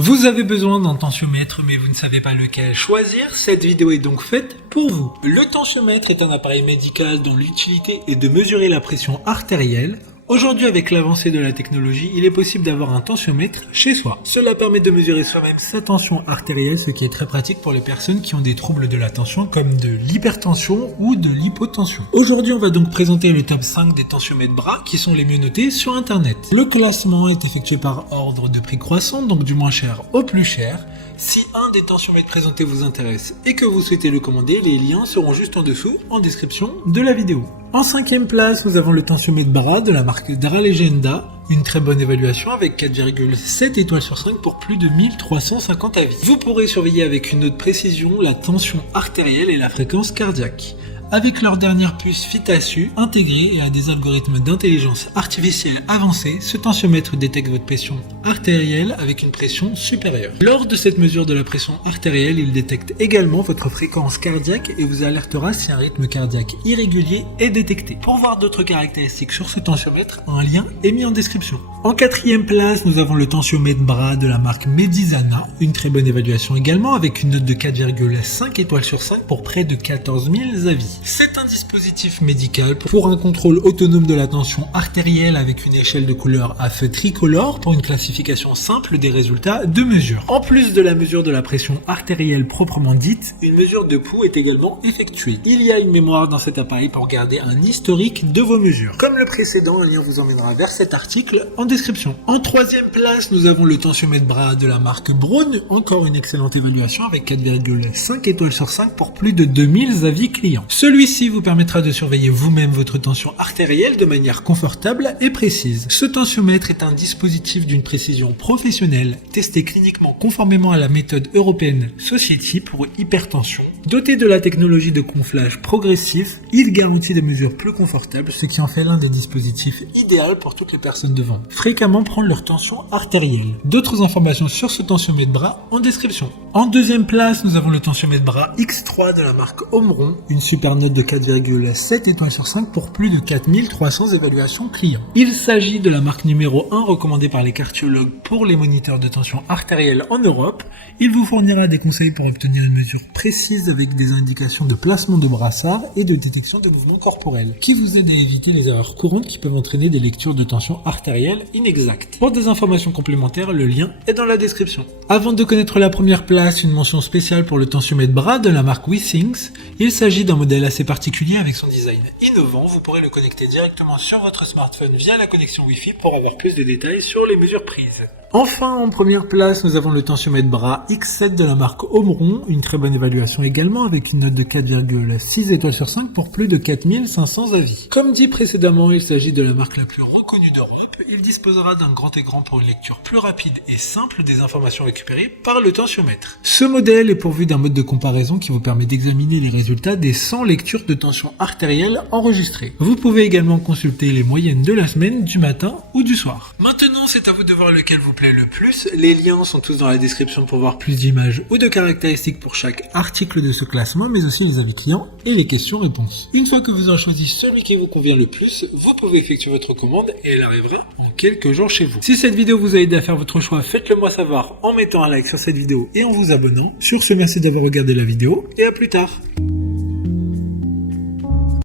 Vous avez besoin d'un tensiomètre mais vous ne savez pas lequel choisir, cette vidéo est donc faite pour vous. Le tensiomètre est un appareil médical dont l'utilité est de mesurer la pression artérielle. Aujourd'hui, avec l'avancée de la technologie, il est possible d'avoir un tensiomètre chez soi. Cela permet de mesurer soi-même sa tension artérielle, ce qui est très pratique pour les personnes qui ont des troubles de la tension comme de l'hypertension ou de l'hypotension. Aujourd'hui, on va donc présenter le top 5 des tensiomètres bras qui sont les mieux notés sur internet. Le classement est effectué par ordre de prix croissant, donc du moins cher au plus cher. Si un des tensiomètres présentés vous intéresse et que vous souhaitez le commander, les liens seront juste en dessous en description de la vidéo. En 5e place, nous avons le tensiomètre bras de la marque Dralegenda. Une très bonne évaluation avec 4,7 étoiles sur 5 pour plus de 1350 avis. Vous pourrez surveiller avec une haute précision la tension artérielle et la fréquence cardiaque. Avec leur dernière puce FitASU intégrée et à des algorithmes d'intelligence artificielle avancés, ce tensiomètre détecte votre pression artérielle avec une pression supérieure. Lors de cette mesure de la pression artérielle, il détecte également votre fréquence cardiaque et vous alertera si un rythme cardiaque irrégulier est détecté. Pour voir d'autres caractéristiques sur ce tensiomètre, un lien est mis en description. En 4e place, nous avons le tensiomètre bras de la marque Medisana, une très bonne évaluation également avec une note de 4,5 étoiles sur 5 pour près de 14 000 avis. C'est un dispositif médical pour un contrôle autonome de la tension artérielle avec une échelle de couleur à feu tricolore pour une classification simple des résultats de mesure. En plus de la mesure de la pression artérielle proprement dite, une mesure de pouls est également effectuée. Il y a une mémoire dans cet appareil pour garder un historique de vos mesures. Comme le précédent, un lien vous emmènera vers cet article en description. En 3e place, nous avons le tensiomètre bras de la marque Braun, encore une excellente évaluation avec 4,5 étoiles sur 5 pour plus de 2000 avis clients. Celui-ci vous permettra de surveiller vous-même votre tension artérielle de manière confortable et précise. Ce tensiomètre est un dispositif d'une précision professionnelle, testé cliniquement conformément à la méthode européenne Society pour hypertension. Doté de la technologie de gonflage progressif, il garantit des mesures plus confortables, ce qui en fait l'un des dispositifs idéaux pour toutes les personnes devant fréquemment prendre leur tension artérielle. D'autres informations sur ce tensiomètre bras en description. En 2e place, nous avons le tensiomètre bras X3 de la marque Omron, une super note de 4,7 étoiles sur 5 pour plus de 4300 évaluations clients. Il s'agit de la marque numéro 1 recommandée par les cardiologues pour les moniteurs de tension artérielle en Europe. Il vous fournira des conseils pour obtenir une mesure précise avec des indications de placement de brassard et de détection de mouvements corporels qui vous aident à éviter les erreurs courantes qui peuvent entraîner des lectures de tension artérielle inexactes. Pour des informations complémentaires, le lien est dans la description. Avant de connaître la première place, une mention spéciale pour le tensiomètre bras de la marque WeThings. Il s'agit d'un modèle assez particulier avec son design innovant. Vous pourrez le connecter directement sur votre smartphone via la connexion Wi-Fi pour avoir plus de détails sur les mesures prises. Enfin, en première place, nous avons le tensiomètre bras X7 de la marque Omron, une très bonne évaluation également avec une note de 4,6 étoiles sur 5 pour plus de 4500 avis. Comme dit précédemment, il s'agit de la marque la plus reconnue d'Europe. Il disposera d'un grand écran pour une lecture plus rapide et simple des informations récupérées par le tensiomètre. Ce modèle est pourvu d'un mode de comparaison qui vous permet d'examiner les résultats des 100 lectures de tension artérielle enregistrées. Vous pouvez également consulter les moyennes de la semaine, du matin ou du soir. Maintenant, c'est à vous de voir lequel vous plaît le plus. Les liens sont tous dans la description pour voir plus d'images ou de caractéristiques pour chaque article de ce classement, mais aussi les avis clients et les questions-réponses. Une fois que vous avez choisi celui qui vous convient le plus, vous pouvez effectuer votre commande et elle arrivera en quelques jours chez vous. Si cette vidéo vous a aidé à faire votre choix, faites-le moi savoir en mettant un like sur cette vidéo et en vous abonnant. Sur ce, merci d'avoir regardé la vidéo et à plus tard.